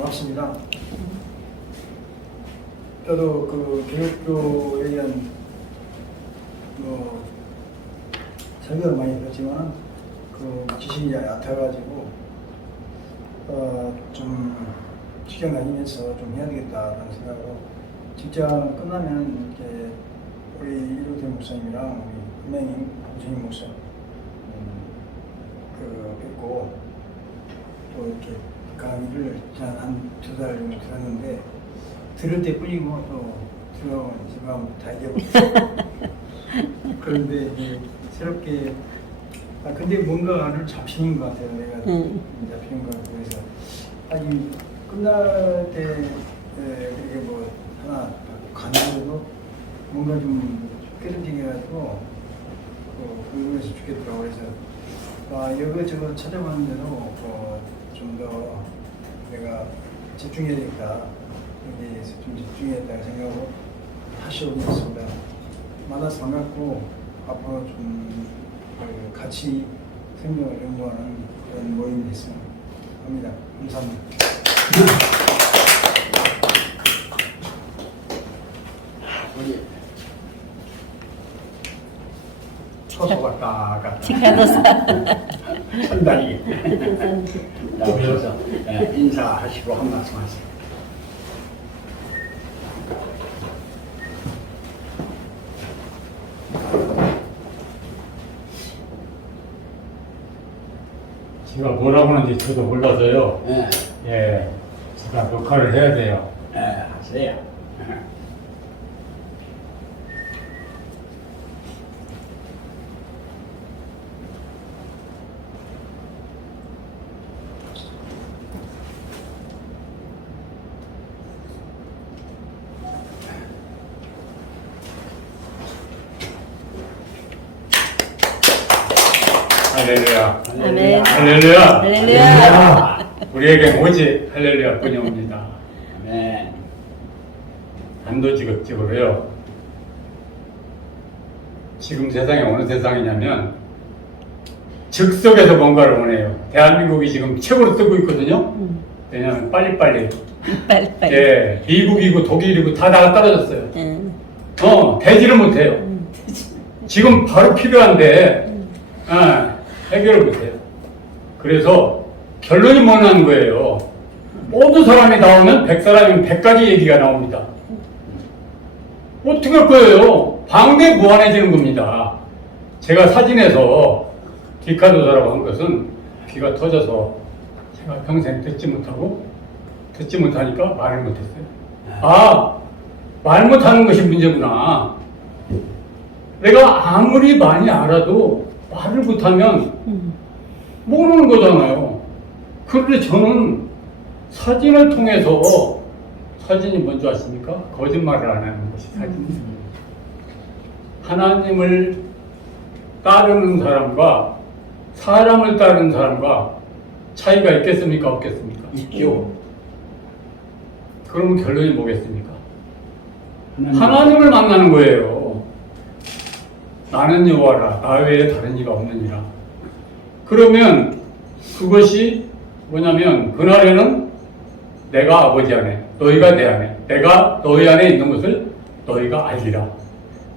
반갑습니다. 저도 그 기독교에 대한 설교를 많이 들었지만 그 지식이 얕아가지고 좀 직장 다니면서 좀 해야 되겠다라는 생각으로 직장 끝나면 이렇게 우리 이루태 목사님이랑 우리 은행인 고진희 목사 뵙고 또 이렇게 강의를 한 2달 정도 들었는데 들을 때 뿐이고 또 들어가면 제가 다 잊어버렸어요. 그런데 이제 새롭게 근데 뭔가를 잡히는 것 같아요. 내가 잡히는 것 같고 그래서 이 끝날 때 이렇게 뭐 하나 간단해도 뭔가 좀 깨끗하게 해가지고 그거에서 좋겠더라고요. 그래서 이것저것 찾아봤는데도 좀 더 내가 집중해야 되겠다. 여기에서 좀 집중해야겠다고 생각하고 다시 오게 됐습니다. 만나서 반갑고 앞으로 좀 같이 생명을 연구하는 그런 모임이 됐으면 합니다. 감사합니다. 우리 초소 왔다 갔다 천다리 나오셔서 인사하시고 한 말씀 하세요. 제가 뭐라고 하는지 저도 몰라서요. 네. 예, 제가 녹화를 해야 돼요. 하세요. 할렐루야. 아멘. 할렐루야. 할렐루야. 우리에게 오직 할렐루야 뿐이 옵니다. 아멘. 단도직입적으로요. 지금 세상이 어느 세상이냐면 즉석에서 뭔가를 원해요. 대한민국이 지금 최고로 뜨고 있거든요. 왜냐하면 빨리빨리. 빨리빨리. 예, 미국이고 독일이고 다 떨어졌어요. 되지를 못해요. 지금 바로 필요한데 해결을 못해요. 그래서 결론이 뭐 나는 거예요. 모든 사람이 나오면 100사람이면 100가지 얘기가 나옵니다. 어떻게 할 거예요? 방대무한해지는 겁니다. 제가 사진에서 기카도사라고 한 것은 귀가 터져서 제가 평생 듣지 못하니까 말을 못했어요. 말 못하는 것이 문제구나. 내가 아무리 많이 알아도 말을 못하면 모르는 거잖아요. 그런데 저는 사진을 통해서 사진이 뭔지 아십니까? 거짓말을 안 하는 것이 사진입니다. 하나님을 따르는 사람과 사람을 따르는 사람과 차이가 있겠습니까? 없겠습니까? 있죠. 그러면 결론이 뭐겠습니까? 하나님을 만나는 거예요. 나는 여호와라 나 외에 다른 이가 없느니라. 그러면 그것이 뭐냐면 그날에는 내가 아버지 안에 너희가 내 안에 내가 너희 안에 있는 것을 너희가 알리라.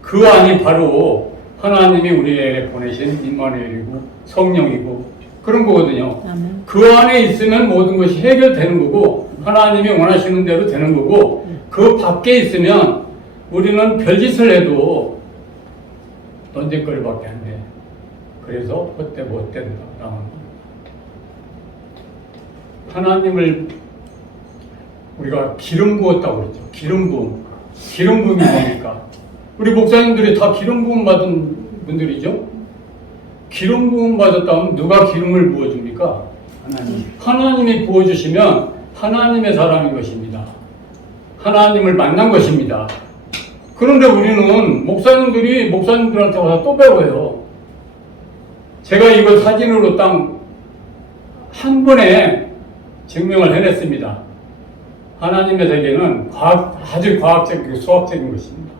그 안이 바로 하나님이 우리에게 보내신 임마누엘이고 성령이고 그런 거거든요. 아멘. 그 안에 있으면 모든 것이 해결되는 거고 하나님이 원하시는 대로 되는 거고 그 밖에 있으면 우리는 별짓을 해도 던질거리밖에 안 돼. 그래서 헛되 못된다. 하나님을 우리가 기름 부었다고 그랬죠. 기름 부음. 기름 부음이 뭡니까? 우리 목사님들이 다 기름 부음 받은 분들이죠. 기름 부음 받았다면 누가 기름을 부어줍니까? 하나님이 부어주시면 하나님의 사람인 것입니다. 하나님을 만난 것입니다. 그런데 우리는 목사님들한테 와서 또 배워요. 제가 이걸 사진으로 딱 한 번에 증명을 해냈습니다. 하나님의 세계는 아주 과학적이고 수학적인 것입니다.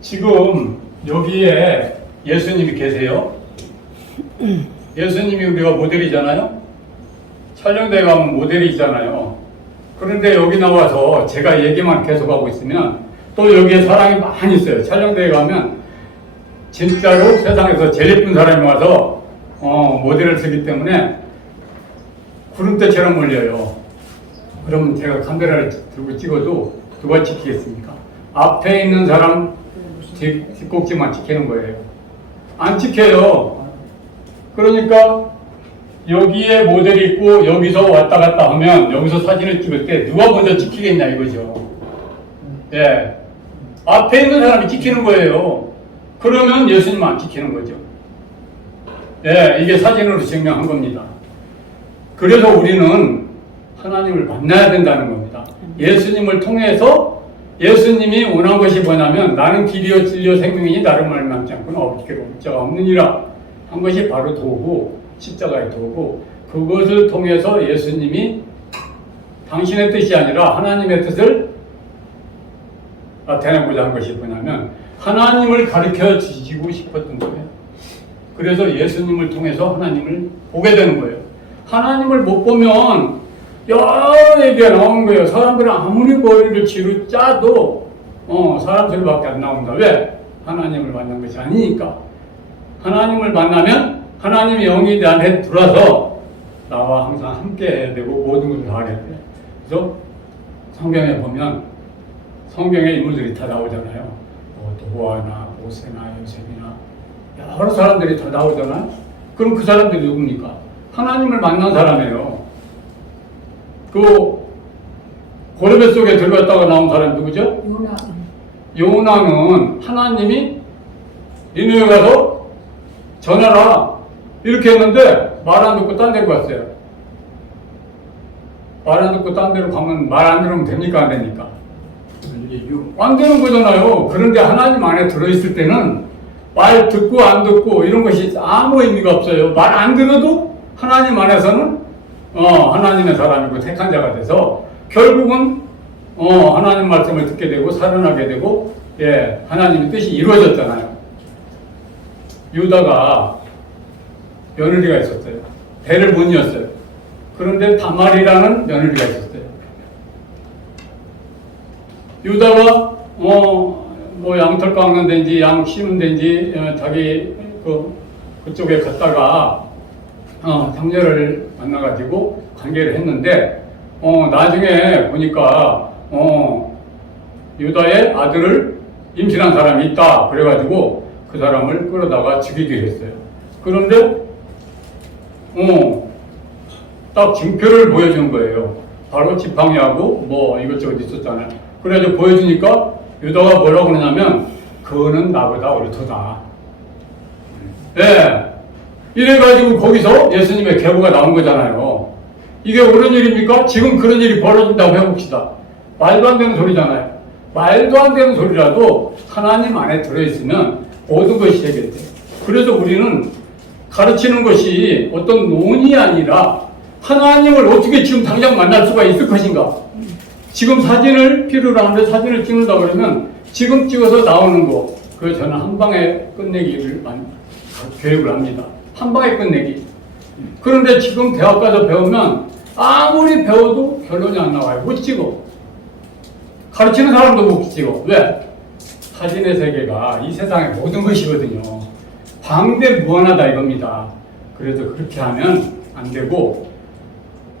지금 여기에 예수님이 계세요. 예수님이 우리가 모델이잖아요. 촬영대에 가면 모델이 있잖아요. 그런데 여기 나와서 제가 얘기만 계속하고 있으면 또 여기에 사람이 많이 있어요. 촬영대에 가면 진짜로 세상에서 제일 예쁜 사람이 와서 모델을 쓰기 때문에 구름대처럼 몰려요. 그러면 제가 카메라를 들고 찍어도 누가 지키겠습니까? 앞에 있는 사람 뒷꼭지만 지키는 거예요. 안 지켜요. 그러니까 여기에 모델이 있고 여기서 왔다 갔다 하면 여기서 사진을 찍을 때 누가 먼저 지키겠냐 이거죠. 예. 앞에 있는 사람이 지키는 거예요. 그러면 예수님 안 지키는 거죠. 예, 이게 사진으로 증명한 겁니다. 그래서 우리는 하나님을 만나야 된다는 겁니다. 예수님을 통해서 예수님이 원한 것이 뭐냐면 나는 길이요 진리요 생명이니 나를 말미암지 않고는 없기로 자가 없느니라 한 것이 바로 도구, 십자가의 도구. 그것을 통해서 예수님이 당신의 뜻이 아니라 하나님의 뜻을 나타내고자 한 것이 뭐냐면 하나님을 가르쳐 주시고 싶었던 거예요. 그래서 예수님을 통해서 하나님을 보게 되는 거예요. 하나님을 못 보면 여러 얘기가 나오는 거예요. 사람들은 아무리 머리를 쥐로 짜도 사람 소리밖에 안 나온다. 왜? 하나님을 만난 것이 아니니까. 하나님을 만나면 하나님의 영이 내 안에 들어와서 나와 항상 함께 해야 되고 모든 것을 다 해야 돼. 그래서 성경에 보면 성경의 인물들이 다 나오잖아요. 노아나 모세나 요셉이나 여러 사람들이 다 나오잖아요. 그럼 그 사람들이 누굽니까? 하나님을 만난 사람이에요. 그 고레배 속에 들어갔다가 나온 사람이 누구죠? 요나는 하나님이 니느웨 가서 전하라 이렇게 했는데 말 안 듣고 딴 데로 갔어요. 말 안 듣고 딴 데로 가면 말 안 들으면 됩니까? 안 됩니까? 안 되는 거잖아요. 그런데 하나님 안에 들어있을 때는 말 듣고 안 듣고 이런 것이 아무 의미가 없어요. 말 안 들어도 하나님 안에서는 하나님의 사람이고 택한 자가 돼서 결국은 하나님 말씀을 듣게 되고 살아나게 되고 예, 하나님의 뜻이 이루어졌잖아요. 유다가 며느리가 있었어요. 배를 못 이었어요. 그런데 다말이라는 며느리가 있었어요. 유다가 뭐 양털 깎는 데인지 양 심은 데인지 자기 그쪽에 갔다가 장녀를 만나가지고 관계를 했는데 나중에 보니까 유다의 아들을 임신한 사람이 있다 그래가지고 그 사람을 끌어다가 죽이기로 했어요. 그런데 딱 징표를 보여주는 거예요. 바로 지팡이하고 뭐 이것저것 있었잖아요. 그래가지고 보여주니까 유다가 뭐라고 그러냐면 그거는 나보다 옳도다. 네. 이래가지고 거기서 예수님의 계보가 나온 거잖아요. 이게 옳은 일입니까? 지금 그런 일이 벌어진다고 해봅시다. 말도 안 되는 소리잖아요. 말도 안 되는 소리라도 하나님 안에 들어있으면 모든 것이 해결돼요. 그래서 우리는 가르치는 것이 어떤 논이 아니라 하나님을 어떻게 지금 당장 만날 수가 있을 것인가. 지금 사진을 필요로 하는데 사진을 찍는다 그러면 지금 찍어서 나오는 거 그거 저는 한 방에 끝내기를 교육을 합니다. 한 방에 끝내기. 그런데 지금 대학 가서 배우면 아무리 배워도 결론이 안 나와요. 못 찍어. 가르치는 사람도 못 찍어. 왜? 사진의 세계가 이 세상의 모든 것이거든요. 광대무한하다 이겁니다. 그래서 그렇게 하면 안 되고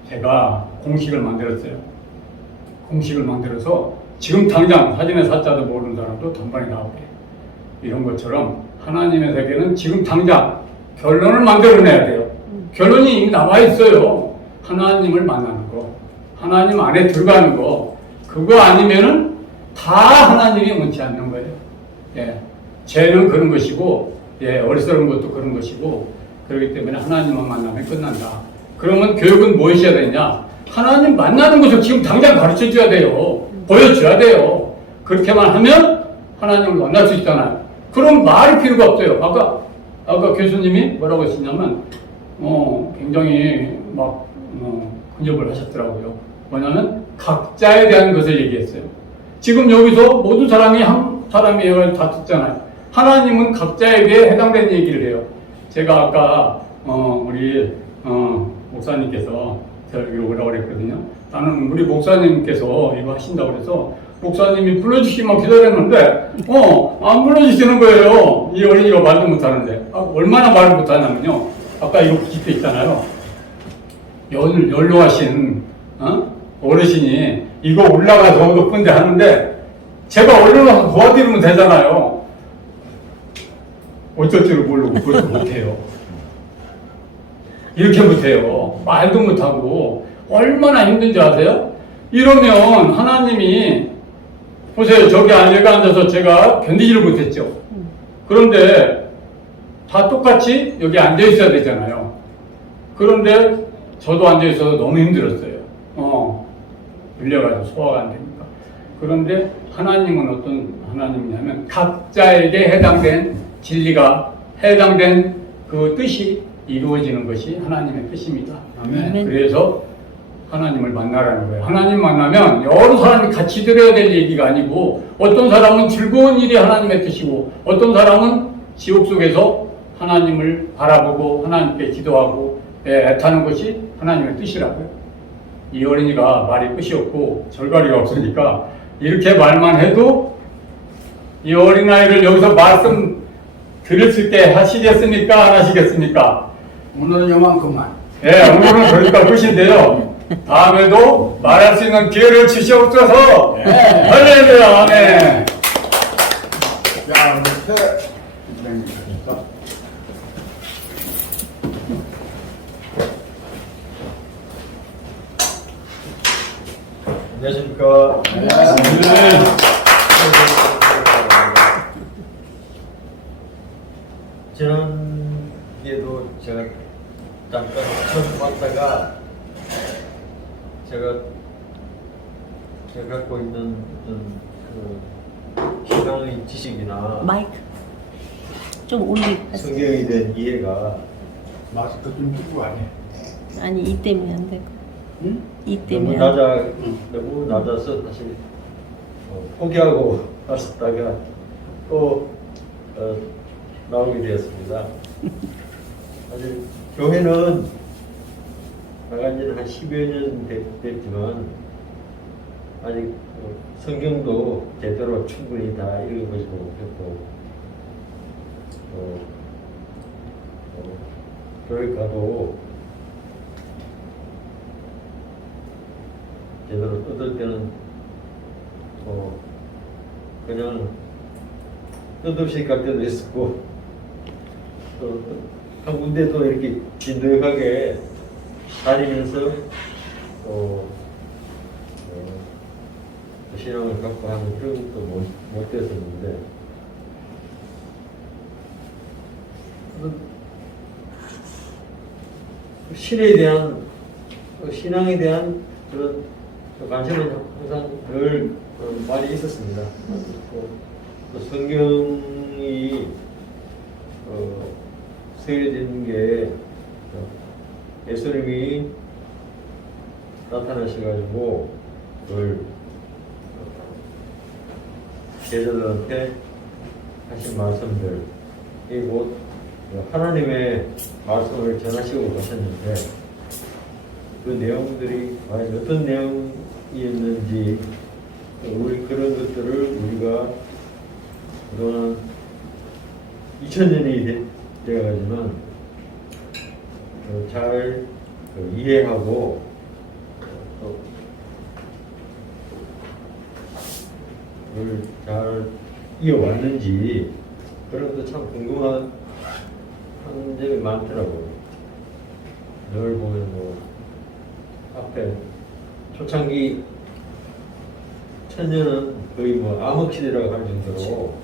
제가 공식을 만들었어요. 공식을 만들어서 지금 당장 사진의 사자도 모르는 사람도 단번에 나오게. 이런 것처럼 하나님의 세계는 지금 당장 결론을 만들어내야 돼요. 결론이 이미 나와 있어요. 하나님을 만나는 거, 하나님 안에 들어가는 거, 그거 아니면은 다 하나님이 원치 않는 거예요. 예, 죄는 그런 것이고, 예, 어리석은 것도 그런 것이고, 그렇기 때문에 하나님만 만나면 끝난다. 그러면 교육은 무엇이어야 되냐? 하나님 만나는 것을 지금 당장 가르쳐 줘야 돼요. 보여줘야 돼요. 그렇게만 하면 하나님을 만날 수 있잖아요. 그럼 말이 필요가 없어요. 아까 교수님이 뭐라고 했냐면, 굉장히 막, 근접을 하셨더라고요. 뭐냐면, 각자에 대한 것을 얘기했어요. 지금 여기서 모든 사람이 한 사람이에요. 다 듣잖아요. 하나님은 각자에게 해당되는 얘기를 해요. 제가 아까, 우리, 목사님께서 여기 오라고 그랬거든요. 나는 우리 목사님께서 이거 하신다고 그래서 목사님이 불러주시기만 기다렸는데 안 불러주시는 거예요. 이 어린이가 말도 못하는데 얼마나 말을 못하냐면요. 아까 이거 붙여 있잖아요. 연로하신 어르신이 이거 올라가서 높은데 하는데 제가 올라가서 도와드리면 되잖아요. 어쩔 줄 모르고 그것도 못해요. 이렇게 못해요. 말도 못하고 얼마나 힘든지 아세요? 이러면 하나님이 보세요. 여기 앉아서 제가 견디지를 못했죠. 그런데 다 똑같이 여기 앉아 있어야 되잖아요. 그런데 저도 앉아 있어서 너무 힘들었어요. 밀려가지고 소화가 안 됩니다. 그런데 하나님은 어떤 하나님이냐면 각자에게 해당된 진리가 해당된 그 뜻이 이루어지는 것이 하나님의 뜻입니다. 아멘. 그래서 하나님을 만나라는 거예요. 하나님 만나면 여러 사람이 같이 들어야 될 얘기가 아니고 어떤 사람은 즐거운 일이 하나님의 뜻이고 어떤 사람은 지옥 속에서 하나님을 바라보고 하나님께 기도하고 애타는 것이 하나님의 뜻이라고요. 이 어린이가 말이 끝이 없고 절가리가 없으니까 이렇게 말만 해도 이 어린아이를 여기서 말씀 들을 수 있게 하시겠습니까? 안 하시겠습니까? 오늘은 요만큼만. 오늘은 그러니까 끝인데요. 다음에도 말할 수 있는 기회를 주시옵소서. 할렐루야. 아멘. 자, 이렇게. 안녕하십니까. 지난주에도 제가 잠깐 처음 왔다가 제가 갖고 있는 어떤 그 신앙의 지식이나 마이크 좀 올리고 성경에 대한 이해가 마스크 좀 끼고 안 해. 아니 이 때문에 안 되고 응? 이 너무 때문에 너무 낮아서 사실 포기하고 왔었다가 또 나오게 되었습니다. 사실 교회는 나간 지는 한 10여 년 됐지만 아직 성경도 제대로 충분히 다 읽어보지 못했고 교회 가도 제대로 뜯을 때는 그냥 뜻없이 갈 때도 있었고 또 한 군데도 이렇게 진득하게 다니면서 신앙을 갖고 하는 그런 것도 못 됐었는데 신앙에 대한 그런 관심은 항상 늘 많이 있었습니다. 또 성경이 세워진 게 예수님이 나타나셔가지고 그걸 제자들한테 하신 말씀들 이곧 하나님의 말씀을 전하시고 가셨는데 그 내용들이 과연 어떤 내용이었는지 우리 그런 것들을 우리가 그동안 2000년이 되어가지만 잘 이해하고 그걸 잘 이어왔는지 그런 것도 참 궁금한 점이 많더라고요. 늘 보면 앞에 초창기 천년은 거의 암흑시대라고 할 정도로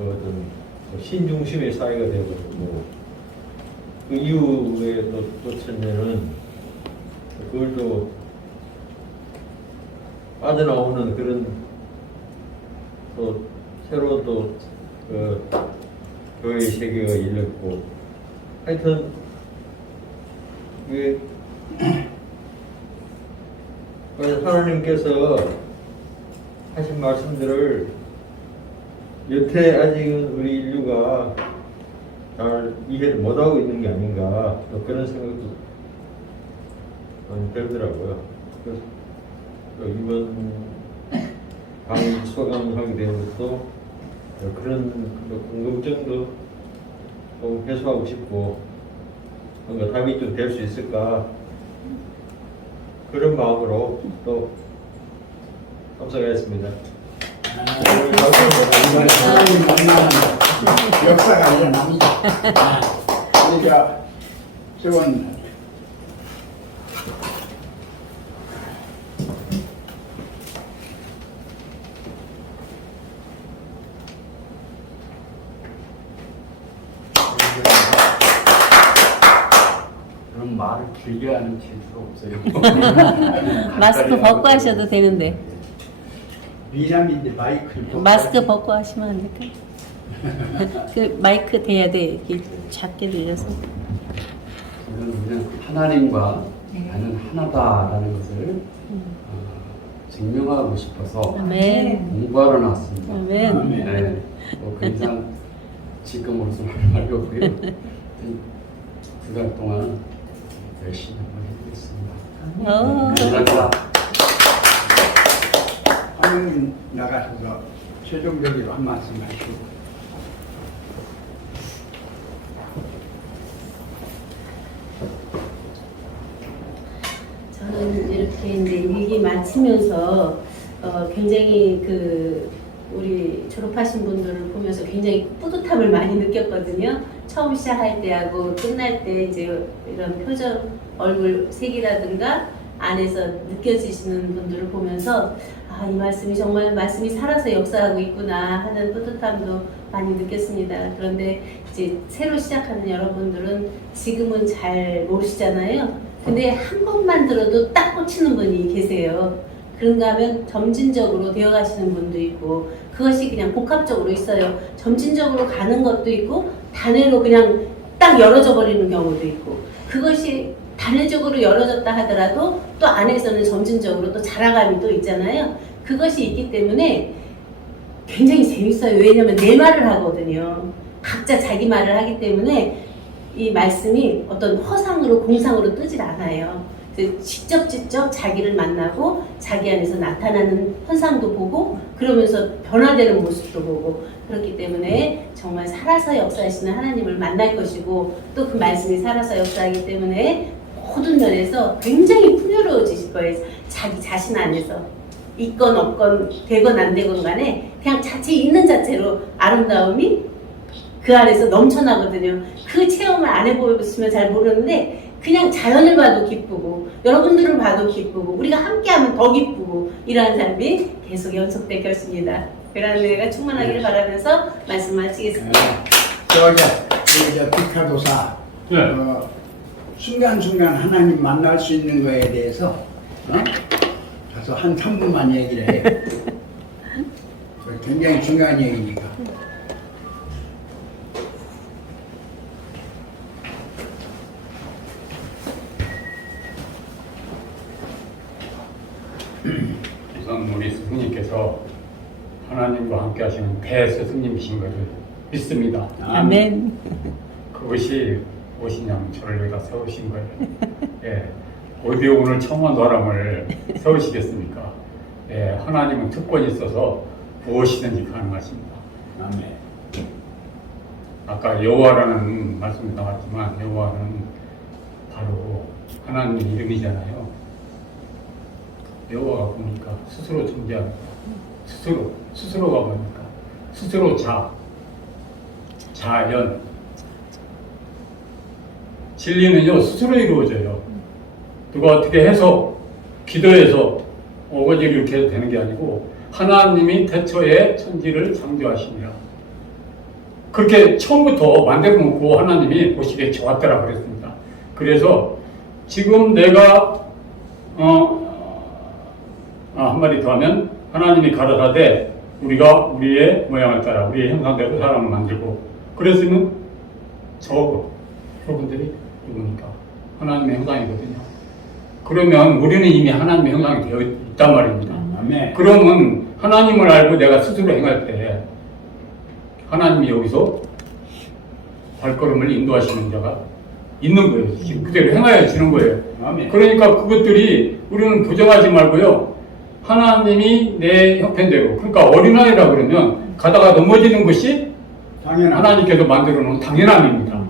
어떤 신중심의 사회가 되어버리고 그 이후에 또 천년은 그걸 또 빠져나오는 그런 또 새로운 또 교회의 세계가 열렸고 하여튼 이게 하나님께서 하신 말씀들을 여태 아직은 우리 인류가 잘 이해를 못하고 있는 게 아닌가 또 그런 생각도 많이 들더라고요. 그래서 이번 강의 수강하게 된 것도 그런 궁금증도 좀 해소하고 싶고 뭔가 답이 좀 될 수 있을까 그런 마음으로 또 참석하였습니다. 이번에 하나님 만나는 역사가 일어납니다. 우리가 세원 그런 말을 길게 하는 재주가 없어요. 마스크 벗고 하셔도 되는데. 미남인데 마이크를 또 마스크 벗고 하시면 안 될까요? 그 마이크 대야 돼. 이렇게 작게 들려서. 저는 그냥 하나님과 나는 하나다라는 것을 증명하고 싶어서 아멘. 공부하러 나왔습니다. 아멘. 네, 뭐그 이상 지금으로서 할 말이 없고요. 두 달 동안 열심히 한번 해보겠습니다. 감사합니다. 하나님 나가셔서 최종적으로 한 말씀 하시고 저는 이렇게 이제 일기 마치면서 굉장히 우리 졸업하신 분들을 보면서 굉장히 뿌듯함을 많이 느꼈거든요. 처음 시작할 때하고 끝날 때 이제 이런 표정, 얼굴 색이라든가 안에서 느껴지시는 분들을 보면서 이 말씀이 정말 말씀이 살아서 역사하고 있구나 하는 뿌듯함도 많이 느꼈습니다. 그런데 이제 새로 시작하는 여러분들은 지금은 잘 모르시잖아요. 근데 한 번만 들어도 딱 꽂히는 분이 계세요. 그런가 하면 점진적으로 되어가시는 분도 있고 그것이 그냥 복합적으로 있어요. 점진적으로 가는 것도 있고 단회로 그냥 딱 열어져 버리는 경우도 있고 그것이 단회적으로 열어졌다 하더라도 또 안에서는 점진적으로 또 자라감이 또 있잖아요. 그것이 있기 때문에 굉장히 재밌어요. 왜냐하면 내 말을 하거든요. 각자 자기 말을 하기 때문에 이 말씀이 어떤 허상으로 공상으로 뜨질 않아요. 직접 자기를 만나고 자기 안에서 나타나는 현상도 보고 그러면서 변화되는 모습도 보고 그렇기 때문에 정말 살아서 역사하시는 하나님을 만날 것이고 또 그 말씀이 살아서 역사하기 때문에 모든 면에서 굉장히 풍요로워지실 거예요. 자기 자신 안에서 있건 없건 되건 안 되건 간에 그냥 자체 있는 자체로 아름다움이 그 안에서 넘쳐나거든요. 그 체험을 안 해보시면 잘 모르는데 그냥 자연을 봐도 기쁘고 여러분들을 봐도 기쁘고 우리가 함께하면 더 기쁘고 이러한 삶이 계속 연속될 것입니다. 그런 은혜가 충만하기를 바라면서 말씀 마치겠습니다. 저기 피카도사 네. 순간순간 하나님 만날 수 있는 거에 대해서 가서 한 3분만 얘기를 해요. 굉장히 중요한 얘기니까. 우선 우리 스승님께서 하나님과 함께 하시는 대스승님이신 것을 믿습니다. 아멘. 그것이 무엇이냐면 저를 여기다 세우신 거예요. 예, 어디 오늘 청원 사람을 세우시겠습니까? 예, 하나님은 특권이 있어서 무엇이든지 가능하십니다. 아멘. 아까 여호와라는 말씀이 나왔지만 여호와는 바로 하나님의 이름이잖아요. 여호와가 보니까 스스로 존재합니다. 스스로가 뭡니까? 스스로 자연. 진리는요 스스로 이루어져요. 누가 어떻게 해서 기도해서 어거지를 이렇게 해도 되는 게 아니고 하나님이 태초에 천지를 창조하시니라. 그렇게 처음부터 만들어 놓고 하나님이 보시기에 좋았더라 그랬습니다. 그래서 지금 내가 한마디 더 하면 하나님이 가라사대 우리가 우리의 모양을 따라 우리의 형상대로 사람을 만들고 그랬으면 여러분들이 누구니까 하나님의 형상이거든요. 그러면 우리는 이미 하나님의 형상이 되어 있단 말입니다. 아멘. 그러면 하나님을 알고 내가 스스로 행할 때 하나님이 여기서 발걸음을 인도하시는 자가 있는 거예요. 지금 그대로 행하여지는 거예요. 아멘. 그러니까 그것들이 우리는 부정하지 말고요. 하나님이 내 형편대로, 그러니까 어린아이라 그러면 가다가 넘어지는 것이 당연하다. 하나님께서 만들어 놓은 당연함입니다.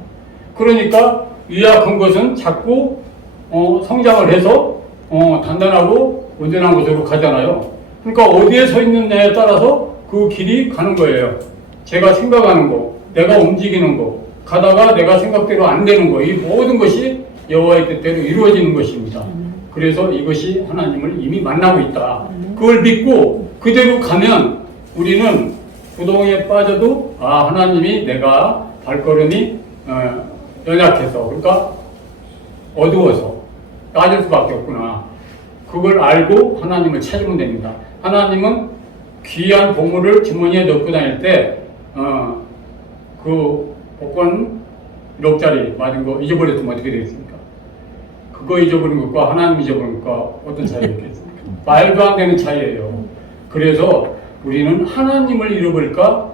그러니까 유약한 것은 자꾸 성장을 해서 단단하고 온전한 곳으로 가잖아요. 그러니까 어디에 서 있느냐에 따라서 그 길이 가는 거예요. 제가 생각하는 거, 내가 움직이는 거, 가다가 내가 생각대로 안 되는 거, 이 모든 것이 여호와의 뜻대로 이루어지는 것입니다. 그래서 이것이 하나님을 이미 만나고 있다. 그걸 믿고 그대로 가면 우리는 부동에 빠져도 하나님이 내가 발걸음이 연약해서, 그러니까 어두워서 빠질 수밖에 없구나. 그걸 알고 하나님을 찾으면 됩니다. 하나님은 귀한 보물을 주머니에 넣고 다닐 때 그 복권 1억짜리 맞은 거 잊어버렸으면 어떻게 되겠습니까? 그거 잊어버린 것과 하나님 잊어버린 것과 어떤 차이가 있겠습니까? 말도 안 되는 차이예요. 그래서 우리는 하나님을 잃어버릴까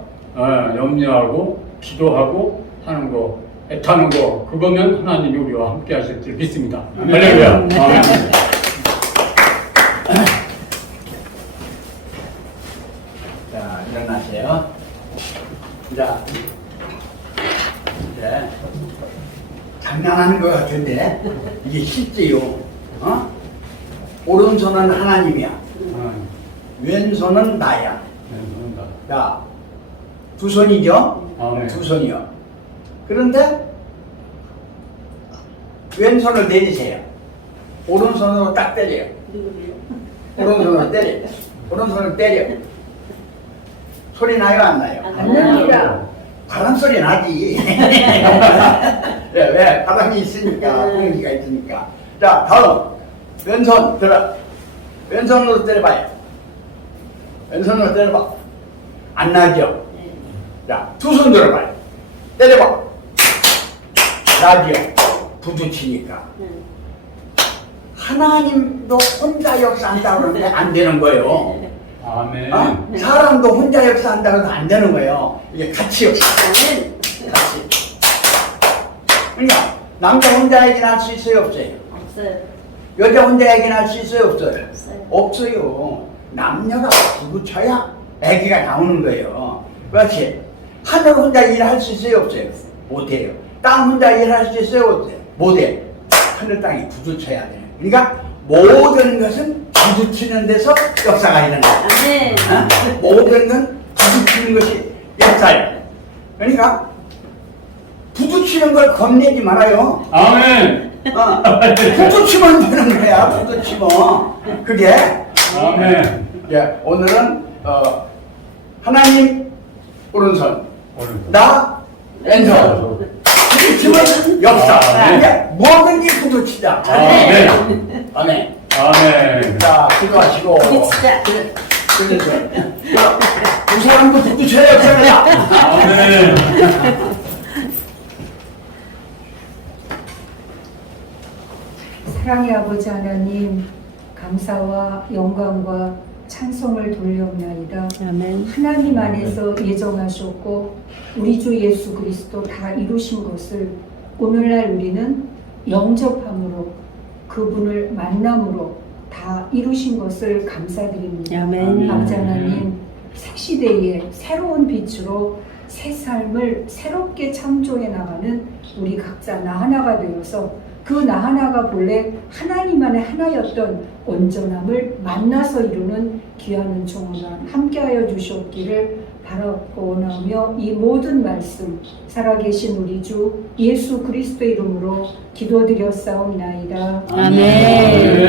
염려하고 기도하고 하는 거, 애타는 거, 그거면 하나님이 우리와 함께 하실 줄 믿습니다. 할렐루야. 아멘. 자, 일어나세요. 자, 이제 장난하는 것 같은데 이게 실제요. 오른손은 하나님이야. 왼손은 나야. 자, 두 손이죠? 아멘. 두 손이요. 그런데 왼손을 내리세요. 오른손으로 딱 때려요. 오른손으로 때려. 오른손을 때려. 소리 나요, 안 나요? 안 납니다. 바람 소리 나지. 왜? 바람이 있으니까, 공기가 있으니까. 자, 다음. 왼손 들어. 왼손으로 때려봐요. 왼손으로 때려봐. 안 나죠? 자, 두 손 들어봐요. 때려봐. 나죠? 부딪히니까. 하나님도 혼자 역사한다고 그러는데 안 되는 거예요. 아멘. 사람도 혼자 역사한다고 해도 안 되는 거예요. 이게 같이 역사. 아멘. 같이. 그러니까 남자 혼자 얘기할 수 있어요, 없어요? 없어요. 여자 혼자 얘기할 수 있어요, 없어요? 없어요. 없어요. 남녀가 부부쳐야 아기가 나오는 거예요. 그렇지. 하늘 혼자 일할 수 있어요, 없어요? 못해요. 땅 혼자 일할 수 있어요, 없어요? 못해. 하늘 땅이 부딪혀야 돼요. 그러니까 모든 것은 부딪히는 데서 역사가 일어나요. 아멘. 모든 건 부딪히는 것이 역사예요. 그러니까 부딪히는 걸 겁내지 말아요. 아멘. 부딪히면 되는 거야. 부딪히면 그게. 아멘. 예, 오늘은 하나님 오른손, 나 왼손. 부딪히면 역사. 그러니까 모든 게 부딪히자. 아멘. 아멘. 아멘. 자, 기도하시고. 부딪히자. 그래서 두 사람도 부딪혀야 역사입니다. 아멘. 사랑의 아버지 하나님, 감사와 영광과 찬송을 돌려옵나이다. 아멘. 하나님 안에서 예정하셨고 우리 주 예수 그리스도 다 이루신 것을 오늘날 우리는 영접함으로 그분을 만남으로 다 이루신 것을 감사드립니다. 아멘. 아버지 하나님, 새시대의 새로운 빛으로 새 삶을 새롭게 창조해 나가는 우리 각자 나 하나가 되어서 그 나 하나가 본래 하나님 안에 하나였던 온전함을 만나서 이루는 귀한 은총을 함께하여 주셨기를 바라고 원하며 이 모든 말씀 살아계신 우리 주 예수 그리스도의 이름으로 기도드렸사옵나이다. 아멘.